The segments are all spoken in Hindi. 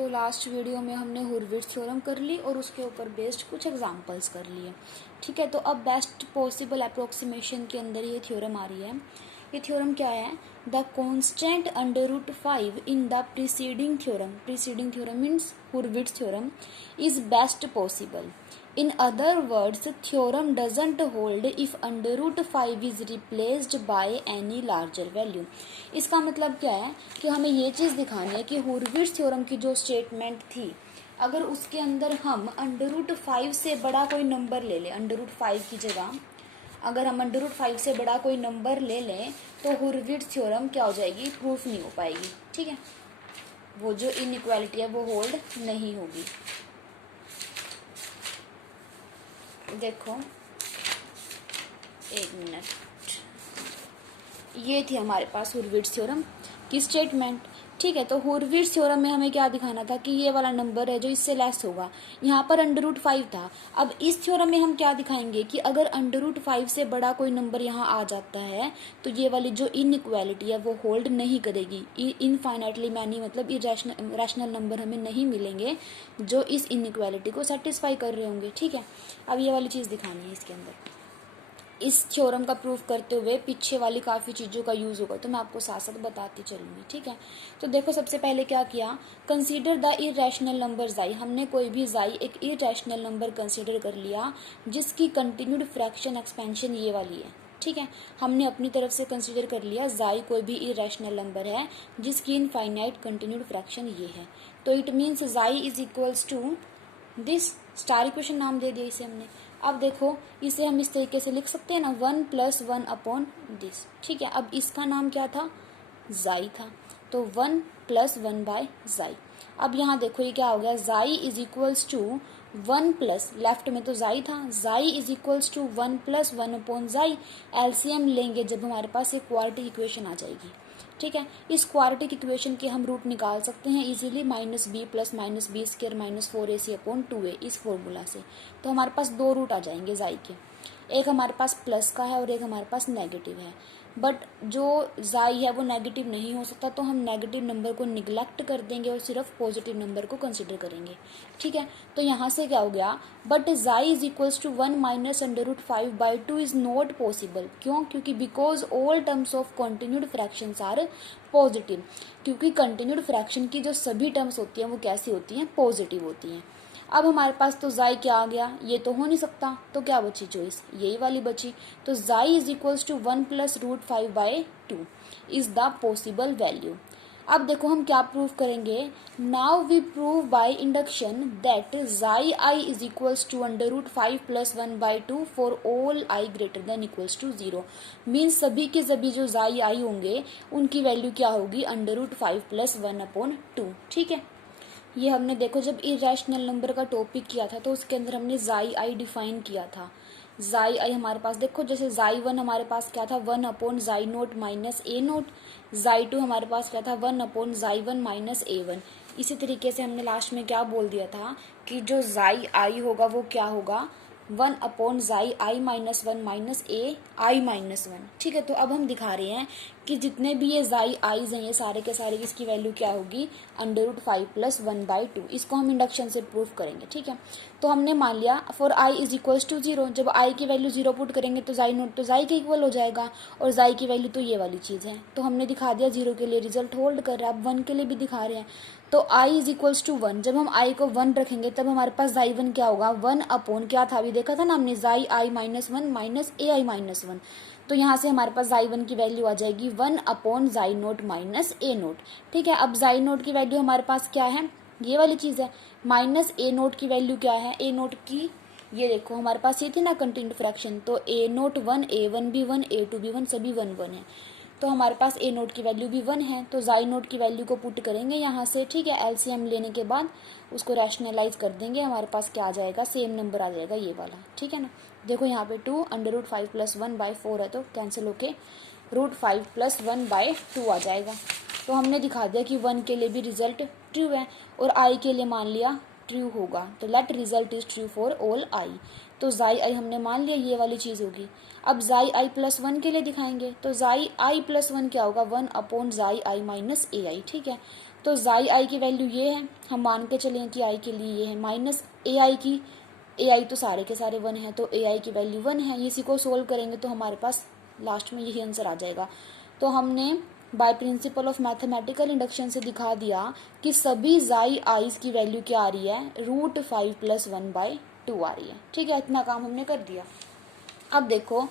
तो लास्ट वीडियो में हमने हुरविट्ज़ थ्योरम कर ली और उसके ऊपर बेस्ड कुछ एग्जांपल्स कर लिए। ठीक है, तो अब बेस्ट पॉसिबल अप्रोक्सीमेशन के अंदर ये थ्योरम आ रही है। ये थ्योरम क्या है? The constant √5 in the preceding theorem means Hurwitz theorem is best possible. In other words, theorem doesn't hold if √5 is replaced by any larger value। इसका मतलब क्या है कि हमें ये चीज़ दिखानी है कि हुरविट्ज़ थ्योरम की जो स्टेटमेंट थी, अगर उसके अंदर हम √5 से बड़ा कोई नंबर ले लें, √5 की जगह अगर हम √5 से बड़ा कोई नंबर ले लें तो हुरविट्ज़ थ्योरम क्या हो जाएगी? प्रूफ नहीं हो पाएगी। ठीक है, वो जो इनइक्वालिटी है वो होल्ड नहीं होगी। देखो एक मिनट, ये थी हमारे पास हुरविट्ज़ थ्योरम की स्टेटमेंट। ठीक है, तो हुरविट्ज़ थ्योरम में हमें क्या दिखाना था कि ये वाला नंबर है जो इससे लेस होगा। यहाँ पर √5 था। अब इस थ्योरम में हम क्या दिखाएंगे कि अगर √5 से बड़ा कोई नंबर यहाँ आ जाता है तो ये वाली जो इनइक्वालिटी है वो होल्ड नहीं करेगी। इनफाइनाइटली मैनी मतलब रैशनल नंबर हमें नहीं मिलेंगे जो इस इनइक्वालिटी को सेटिस्फाई कर रहे होंगे। ठीक है, अब ये वाली चीज़ दिखानी है इसके अंदर। इस थ्योरम का प्रूफ करते हुए पीछे वाली काफ़ी चीज़ों का यूज़ होगा, तो मैं आपको साथ साथ बताती चलूँगी। ठीक है, तो देखो सबसे पहले क्या किया, कंसीडर द इरेशनल नंबर जाई। हमने कोई भी जाई एक इरेशनल नंबर कंसीडर कर लिया जिसकी कंटिन्यूड फ्रैक्शन एक्सपेंशन ये वाली है। ठीक है, हमने अपनी तरफ से कंसीडर कर लिया जाई कोई भी इरेशनल नंबर है जिसकी इनफाइनाइट कंटिन्यूड फ्रैक्शन ये है। तो it means xi is equals to this star equation नाम दे दिया इसे हमने। अब देखो इसे हम इस तरीके से लिख सकते हैं ना, 1 + 1 अपॉन दिस। ठीक है, अब इसका नाम क्या था? जाई था, तो 1 + 1 बाय जाई। अब यहाँ देखो ये क्या हो गया, xi is equals to 1 plus, left में तो जाई था, xi is equals to 1 + 1 upon xi. LCM लेंगे जब हमारे पास एक क्वाड्रेटिक इक्वेशन आ जाएगी। ठीक है, इस क्वाड्रेटिक इक्वेशन के हम रूट निकाल सकते हैं easily, -b + -b² - 4ac upon 2a इस फॉर्मूला से। तो हमारे पास दो रूट आ जाएंगे जाई के, एक हमारे पास प्लस का है और एक हमारे पास नेगेटिव है। बट जो जाई है वो नेगेटिव नहीं हो सकता, तो हम नेगेटिव नंबर को निगलेक्ट कर देंगे और सिर्फ पॉजिटिव नंबर को कंसिडर करेंगे। ठीक है, तो यहाँ से क्या हो गया, but xi is equals to 1 - √5/2 is not possible. क्यों? क्योंकि because all terms of continued fractions are positive. क्योंकि कंटिन्यूड फ्रैक्शन की जो सभी टर्म्स होती हैं वो कैसी होती हैं? पॉजिटिव होती हैं। अब हमारे पास तो जाई क्या आ गया, ये तो हो नहीं सकता, तो क्या बची चॉइस? यही वाली बची। तो xi is equals to 1 + √5/2 is the possible value. अब देखो हम क्या प्रूव करेंगे, now we prove by induction that xi i is equals to √5 + 1/2 for all i greater than equals to 0। Means सभी के सभी जो जाई आई होंगे उनकी वैल्यू क्या होगी? √5 + 1/2। ठीक है, ये हमने देखो जब इरेशनल नंबर का टॉपिक किया था तो उसके अंदर हमने जाई आई डिफाइन किया था। जाई आई हमारे पास देखो, जैसे जाई 1 हमारे पास क्या था? 1 अपॉन जाई नोट माइनस ए नोट। जाई 2 हमारे पास क्या था? 1 अपॉन जाई 1 माइनस ए 1। इसी तरीके से हमने लास्ट में क्या बोल दिया था कि जो जाई आई होगा वो क्या होगा? 1 अपॉन जाई i - 1 माइनस ए i - 1। ठीक है, तो अब हम दिखा रहे हैं कि जितने भी ये जाई आईज हैं ये सारे के सारे इसकी वैल्यू क्या होगी? √5 + 1/2। इसको हम इंडक्शन से प्रूफ करेंगे। ठीक है, तो हमने मान लिया for i is equals to 0। जब i की वैल्यू 0 पुट करेंगे तो जाई नोट तो जाई के इक्वल हो जाएगा और जाई की वैल्यू तो ये वाली चीज़ है। तो हमने दिखा दिया 0 के लिए रिजल्ट होल्ड कर रहा है। अब 1 के लिए भी दिखा रहे हैं। तो i इज इक्वल्स टू 1, जब हम i को 1 रखेंगे तब हमारे पास जाई 1 क्या होगा? 1 अपॉन क्या था? अभी देखा था ना हमने, जाई i - 1 माइनस ए आई - 1। तो यहाँ से हमारे पास जाई 1 की वैल्यू आ जाएगी 1 अपॉन जाई नोट माइनस ए नोट। ठीक है, अब जाई नोट की वैल्यू हमारे पास क्या है? ये वाली चीज़ है। माइनस ए नोट की वैल्यू क्या है? ए नोट की ये देखो हमारे पास ये थी ना कंटिन्यूड फ्रैक्शन, तो ए नोट 1, A1 भी 1, A2 भी 1, सभी 1 1 है। तो हमारे पास ए नोट की वैल्यू भी 1 है, तो जाई नोट की वैल्यू को पुट करेंगे यहाँ से। ठीक है, एलसीएम लेने के बाद उसको रैशनलाइज कर देंगे, हमारे पास क्या आ जाएगा? सेम नंबर आ जाएगा ये वाला। ठीक है ना, देखो यहाँ पे 2 √5 + 1/4 है तो कैंसिल होके √5 + 1/2 आ जाएगा। तो हमने दिखा दिया कि 1 के लिए भी रिजल्ट ट्रू है और आई के लिए मान लिया ट्रू होगा। तो let result is true for all i. तो जाई आई हमने मान लिया ये वाली चीज़ होगी। अब जाई i + 1 के लिए दिखाएंगे तो जाई i + 1 क्या होगा? 1 अपॉन जाई i - ए आई। ठीक है, तो जाई आई की वैल्यू ये है, हम मान के चलें कि आई के लिए ये है, माइनस ए आई की, ए आई तो सारे के सारे 1 है, तो ए आई की वैल्यू 1 है। इसी को सोल्व करेंगे तो हमारे पास लास्ट में यही आंसर आ जाएगा। तो हमने by principle of mathematical induction से दिखा दिया कि सभी जाई आईज की वैल्यू क्या आ रही है, √5 + 1/2 आ रही है। ठीक है, इतना काम हमने कर दिया। अब देखो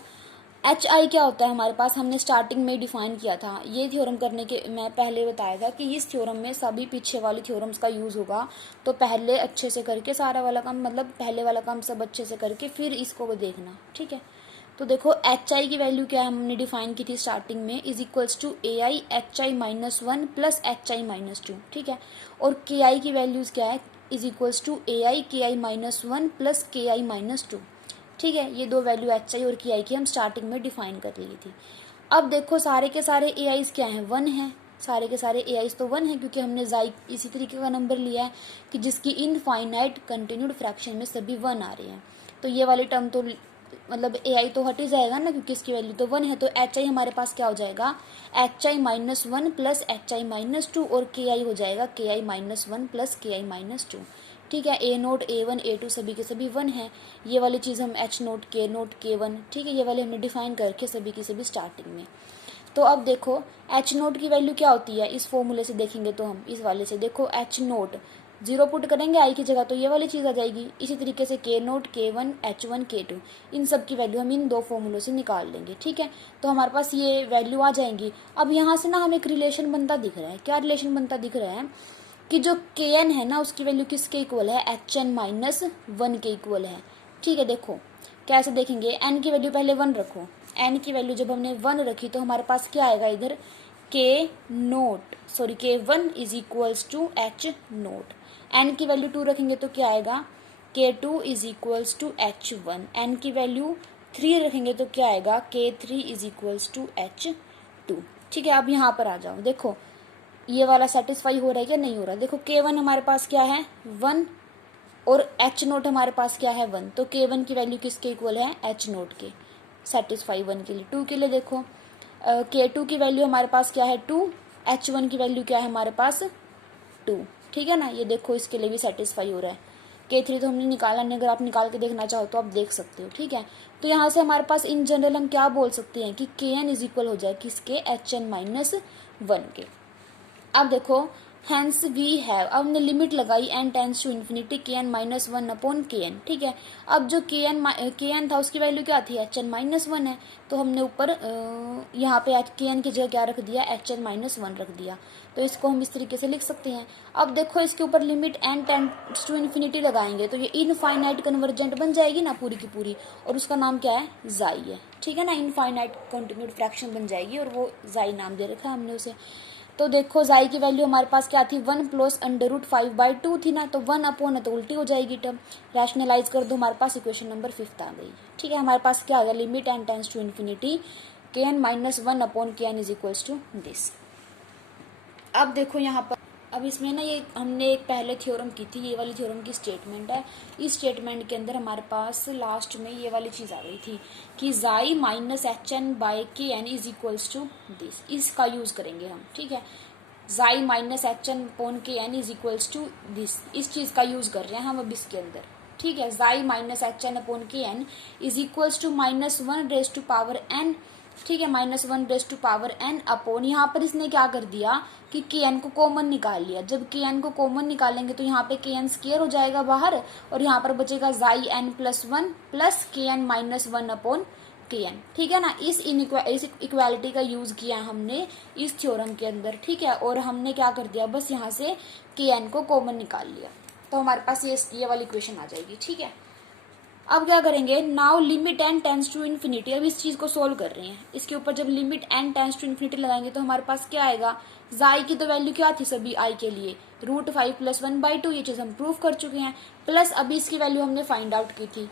एच आई क्या होता है हमारे पास, हमने स्टार्टिंग में डिफाइन किया था। ये थ्योरम करने के मैं पहले बताया था कि इस थ्योरम में सभी पीछे वाली थ्योरम्स का यूज होगा। तो पहले अच्छे से करके सारा वाला काम, मतलब पहले वाला काम सब अच्छे से करके फिर इसको देखना। ठीक है, तो देखो एच आई की वैल्यू क्या हमने डिफाइन की थी स्टार्टिंग में, is equals to a i h i -1 + h i -2। ठीक है, और के आई की वैल्यूज क्या है, इज इक्वल्स टू ए आई के आई -1 + के आई -2। ठीक है, ये दो वैल्यू एच आई और के आई की हम स्टार्टिंग में डिफाइन कर ली थी। अब देखो सारे के सारे ए आईज क्या हैं, 1 है, सारे के सारे ए आईज तो 1 है, क्योंकि हमने जाई इसी तरीके का नंबर लिया है कि जिसकी इनफाइनाइट कंटिन्यूड फ्रैक्शन में सभी 1 आ रहे हैं। तो ये वाली टर्म तो मतलब ए आई तो हट ही जाएगा ना, क्योंकि इसकी वैल्यू तो 1 है। तो एच आई हमारे पास क्या हो जाएगा, एच आई -1 + एच आई -2, और के आई हो जाएगा के आई -1 + के आई -2। ठीक है, ए नोट A1 A2 सभी के सभी 1 है। ये वाली चीज़ हम एच नोट K1, ठीक है, ये वाले हमने डिफाइन करके सभी की सभी स्टार्टिंग में। तो अब देखो एच नोट की वैल्यू क्या होती है, इस फॉर्मूले से देखेंगे तो हम इस वाले से देखो एच नोट 0 पुट करेंगे आई की जगह, तो ये वाली चीज़ आ जाएगी। इसी तरीके से K note K1 H1 K2 इन सब की वैल्यू हम इन दो फॉर्मूलों से निकाल लेंगे। ठीक है, तो हमारे पास ये वैल्यू आ जाएंगी। अब यहाँ से ना हमें एक रिलेशन बनता दिख रहा है। क्या रिलेशन बनता दिख रहा है कि जो Kn है ना उसकी वैल्यू किसके इक्वल है, Hn -1 के इक्वल है। ठीक है, देखो कैसे देखेंगे, n की वैल्यू पहले 1 रखो, n की वैल्यू जब हमने 1 रखी तो हमारे पास क्या आएगा इधर, K1 is equals to H naught. n की वैल्यू 2 रखेंगे तो क्या आएगा, K2 is equals to H1। n की वैल्यू 3 रखेंगे तो क्या आएगा, K3 is equals to H2। ठीक है, अब यहाँ पर आ जाओ, देखो ये वाला सेटिस्फाई हो रहा है क्या, नहीं हो रहा। देखो K1 हमारे पास क्या है 1, और H नोट हमारे पास क्या है 1, तो K1 की वैल्यू किसके इक्वल है, H नोट के, सेटिस्फाई 1 के लिए। 2 के लिए देखो K2 की वैल्यू हमारे पास क्या है 2, H1 की वैल्यू क्या है हमारे पास 2। ठीक है ना, ये देखो इसके लिए भी सेटिस्फाई हो रहा है। K3 तो हमने निकाला नहीं, अगर आप निकाल के देखना चाहो तो आप देख सकते हो। ठीक है, तो यहाँ से हमारे पास इन जनरल हम क्या बोल सकते हैं कि Kn इज इक्वल हो जाए किसके, Hn -1 के। अब देखो हैंस वी हैव, अब हमने लिमिट लगाई n tends to infinity Kn -1 Kn। ठीक है, अब जो Kn था उसकी वैल्यू क्या थी, Hn -1 है, तो हमने ऊपर यहाँ पे Kn की जगह क्या रख दिया, Hn -1 रख दिया। तो इसको हम इस तरीके से लिख सकते हैं। अब देखो इसके ऊपर limit n tends to infinity लगाएंगे तो ये इनफाइनाइट कन्वर्जेंट बन जाएगी ना पूरी की पूरी, और उसका नाम क्या है, जाई है। ठीक है ना, इनफाइनाइट कंटिन्यूड फ्रैक्शन बन जाएगी, और वो जाई नाम दे रखा है हमने उसे। तो देखो जाई की वैल्यू हमारे पास क्या थी, 1 + √5/2 थी ना, तो 1 अपॉन है तो उल्टी हो जाएगी टर्म, रैशनलाइज कर दो, हमारे पास इक्वेशन नंबर 5 आ गई। ठीक है, हमारे पास क्या आ गया, limit n tends to infinity Kn -1 Kn is equals to this. अब देखो यहाँ पर, अब इसमें ना ये हमने एक पहले थ्योरम की थी, ये वाली थ्योरम की स्टेटमेंट है। इस स्टेटमेंट के अंदर हमारे पास लास्ट में ये वाली चीज़ आ गई थी कि xi -Hn/Kn is equals to this, इसका यूज़ करेंगे हम। ठीक है, जाई -Hn/Kn is equals to this, इस चीज़ का यूज़ कर रहे हैं हम अब इसके अंदर। ठीक है, जाई -Hn/Kn is equals to -1n। ठीक है, -1n अपॉन, यहाँ पर इसने क्या कर दिया कि Kn को कॉमन निकाल लिया। जब Kn को कॉमन निकालेंगे तो यहाँ पे Kn स्क्वायर हो जाएगा बाहर, और यहाँ पर बचेगा जाई n + 1 + Kn -1 Kn। ठीक है ना, इस इक्वालिटी का यूज किया हमने इस थ्योरम के अंदर। ठीक है, और हमने क्या कर दिया, बस यहाँ से Kn को कॉमन निकाल लिया, तो हमारे पास ये वाली इक्वेशन आ जाएगी। ठीक है, अब क्या करेंगे, now limit n tends to infinity, अब इस चीज को सोल्व कर रहे हैं। इसके ऊपर जब limit n tends to infinity लगाएंगे तो हमारे पास क्या आएगा, जाई की तो वैल्यू क्या थी सभी i के लिए, √5 + 1/2, ये चीज हम प्रूव कर चुके हैं। प्लस अभी इसकी वैल्यू हमने फाइंड आउट की थी,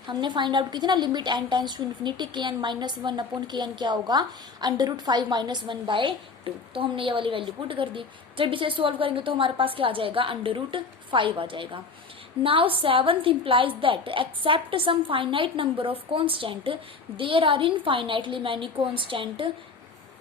ना limit n tends to infinity Kn -1 Kn क्या होगा, √5 - 1/2। तो हमने ये वाली वैल्यू पुट कर दी। जब इसे सोल्व करेंगे तो हमारे पास क्या आ जाएगा, √5 आ जाएगा। Now seventh implies that except some finite number of constant, there are infinitely many constant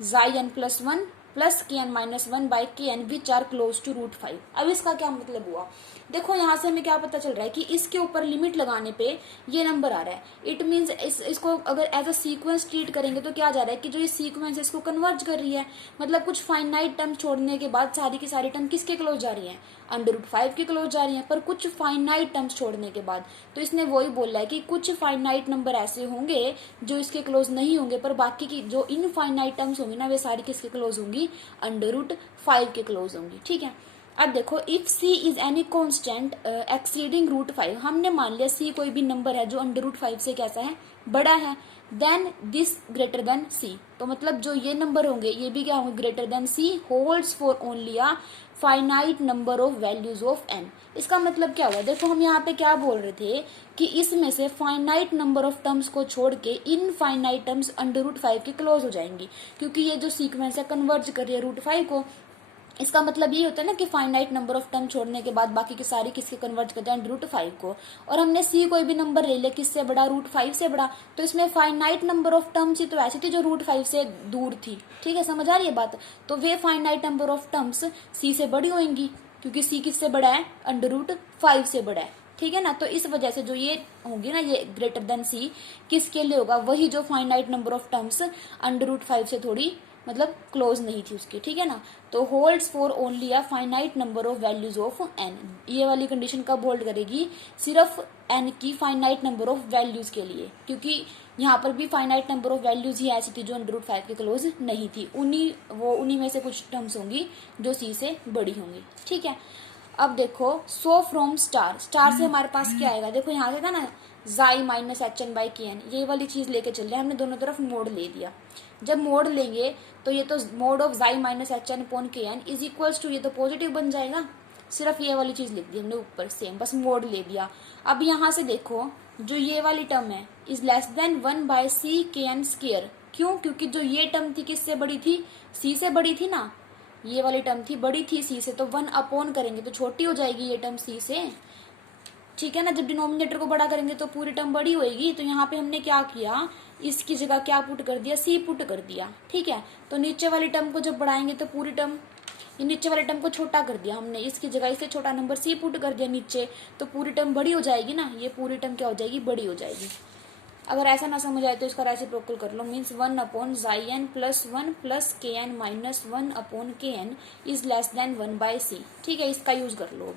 xi n + 1 plus k n minus one by k n which are close to root five. अब इसका क्या मतलब हुआ, देखो यहाँ से हमें क्या पता चल रहा है कि इसके ऊपर लिमिट लगाने पे ये नंबर आ रहा है। इट मीन्स इसको अगर एज अ सीक्वेंस ट्रीट करेंगे तो क्या जा रहा है कि जो ये सीक्वेंस है इसको कन्वर्ज कर रही है, मतलब कुछ फाइनाइट टर्म छोड़ने के बाद सारी की सारी टर्म किसके क्लोज जा रही है, अंडर रूट फाइव के क्लोज जा रही है, पर कुछ फाइनाइट टर्म्स छोड़ने के बाद। तो इसने वही बोला है कि कुछ फाइनाइट नंबर ऐसे होंगे जो इसके क्लोज नहीं होंगे, पर बाकी की जो इनफाइनाइट टर्म्स होंगी ना वे सारी किसके क्लोज होंगी, अंडर रूट फाइव के क्लोज होंगी। ठीक है, अब देखो if c is any constant exceeding root five, हमने मान लिया c कोई भी नंबर है जो अंडर रूट फाइव से कैसा है, बड़ा है, then this greater than c, तो मतलब जो ये नंबर होंगे ये भी क्या होंगे, greater than c, holds for only a finite number of values of n। इसका मतलब क्या हुआ, देखो हम यहाँ पे क्या बोल रहे थे कि इसमें से फाइनाइट नंबर ऑफ टर्म्स को छोड़ के infinite terms under root five के क्लोज हो जाएंगी, क्योंकि ये जो सीक्वेंस है कन्वर्ज कर रही है रूट फाइव को। इसका मतलब ये होता है ना कि फाइनाइट नंबर ऑफ टर्म छोड़ने के बाद बाकी की सारी किसके कन्वर्ट करते हैं, रूट फाइव को। और हमने सी कोई भी नंबर ले लिया किससे बड़ा, रूट फाइव से बड़ा, तो इसमें फाइनाइट नंबर ऑफ टर्म्स ही तो ऐसी थी जो रूट फाइव से दूर थी। ठीक है, समझ आ रही है बात, तो वे फाइनाइट नंबर ऑफ टर्म्स सी से बड़ी होंगी, क्योंकि सी किससे बड़ा है, अंडर रूट फाइव से बड़ा है। ठीक है ना, तो इस वजह से जो ये होगी ना, ये ग्रेटर देन सी किसके लिए होगा, वही जो finite number of terms under root five से थोड़ी मतलब क्लोज नहीं थी उसकी। ठीक है ना, तो holds for only a finite number of values of n, ये वाली कंडीशन कब होल्ड करेगी, सिर्फ एन की फाइनाइट नंबर ऑफ वैल्यूज के लिए, क्योंकि यहाँ पर भी फाइनाइट नंबर ऑफ वैल्यूज ही ऐसी थी जो अंडर रूट फाइव के क्लोज नहीं थी, उन्हीं में से कुछ टर्म्स होंगी जो सी से बड़ी होंगी। ठीक है, अब देखो सो फ्रॉम स्टार, स्टार से हमारे पास क्या आएगा, देखो यहाँ से था ना जाई minus H N by k N, ये वाली चीज लेके चल रहे हैं, हमने दोनों तरफ मोड ले दिया। जब मोड लेंगे तो ये तो मोड ऑफ जाई minus H n upon k n is equals to, ये तो पॉजिटिव बन जाएगा, सिर्फ ये वाली चीज लिख दी हमने ऊपर, सेम बस मोड ले दिया। अब यहाँ से देखो जो ये वाली टर्म है is less than one by c k n square, क्यों, क्योंकि जो ये टर्म थी किससे बड़ी थी, सी से बड़ी थी ना, ये वाली टर्म थी बड़ी थी सी से, तो वन अपॉन करेंगे तो छोटी हो जाएगी ये टर्म सी से। ठीक है ना, जब डिनोमिनेटर को बड़ा करेंगे तो पूरी टर्म बड़ी होएगी, तो यहाँ पे हमने क्या किया, इसकी जगह क्या पुट कर दिया, सी पुट कर दिया। ठीक है, तो नीचे वाली टर्म को जब बढ़ाएंगे तो पूरी टर्म, ये नीचे वाले टर्म को छोटा कर दिया हमने, इसकी जगह इससे छोटा नंबर सी पुट कर दिया नीचे, तो पूरी टर्म बड़ी हो जाएगी ना, ये पूरी टर्म क्या हो जाएगी, बड़ी हो जाएगी। अगर ऐसा ना समझ आए तो इसका रेसिप्रोकल कर लो, means one upon xi n plus one plus k n minus one upon k n is less than one by c. ठीक है, इसका यूज कर लो,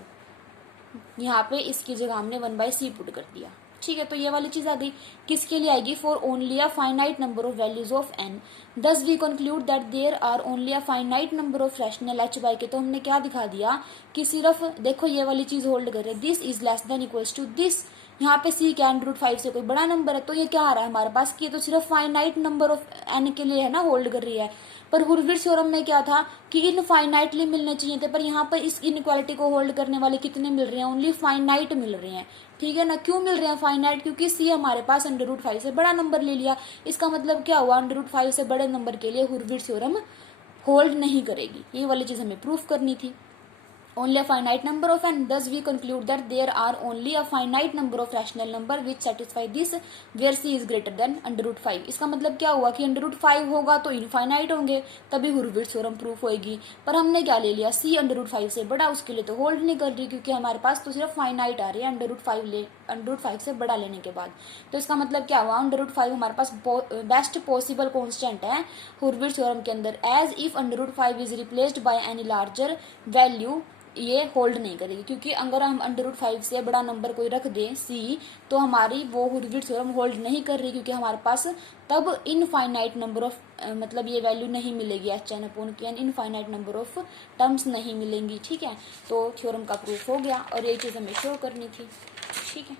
यहाँ पे इसकी जगह हमने वन बाय सी पुट कर दिया। ठीक है, तो ये वाली चीज आ गई, किसके लिए आएगी, for only a finite number of values of n, thus we conclude that there are only a finite number of rational h by k, तो हमने क्या दिखा दिया कि सिर्फ देखो ये वाली चीज होल्ड करे, this is less than equals to this, यहाँ पे सी क्या अंडर रूट फाइव से कोई बड़ा नंबर है, तो ये क्या आ रहा है हमारे पास कि ये तो सिर्फ फाइनाइट नंबर ऑफ एन के लिए है ना, होल्ड कर रही है। पर हुरविट्ज थ्योरम में क्या था कि इनफाइनाइटली मिलने चाहिए थे, पर यहाँ पर इस इनइक्वालिटी को होल्ड करने वाले कितने मिल रहे हैं, ओनली फाइनाइट मिल रहे हैं। ठीक है ना, क्यों मिल रहे हैं फाइनाइट, क्योंकि सी हमारे पास अंडर रूट फाइव से बड़ा नंबर ले लिया। इसका मतलब क्या हुआ, अंडर रूट फाइव से बड़े नंबर के लिए हुरविट्ज थ्योरम होल्ड नहीं करेगी, ये वाली चीज हमें प्रूफ करनी थी। only a finite number of n, thus we conclude that there are only a finite number of rational number which satisfy this where c is greater than under root 5। इसका मतलब क्या हुआ कि अंडर रूट 5 होगा तो इनफाइनाइट होंगे, तभी हुरविट्ज थ्योरम प्रूफ होएगी। पर हमने क्या ले लिया, c अंडर रूट 5 से बड़ा, उसके लिए तो होल्ड नहीं कर रही, क्योंकि हमारे पास तो सिर्फ फाइनाइट आ रही है अंडर रूट 5 से बड़ा लेने के बाद। तो इसका मतलब क्या हुआ, अंडर रूट 5 हमारे पास बेस्ट पॉसिबल कॉन्स्टेंट है हुरविट्ज थ्योरम के अंदर, as if under root 5 is replaced by any larger value, ये होल्ड नहीं करेगी, क्योंकि अगर हम अंडर रूट 5 से बड़ा नंबर कोई रख दें सी, तो हमारी वो हुरविट्ज थ्योरम होल्ड नहीं कर रही, क्योंकि हमारे पास तब इनफाइनाइट नंबर ऑफ मतलब ये वैल्यू नहीं मिलेगी, h n upon k n, infinite number of terms नहीं मिलेंगी। ठीक है, तो थ्योरम का प्रूफ हो गया और ये चीज हमें शो करनी थी। ठीक है।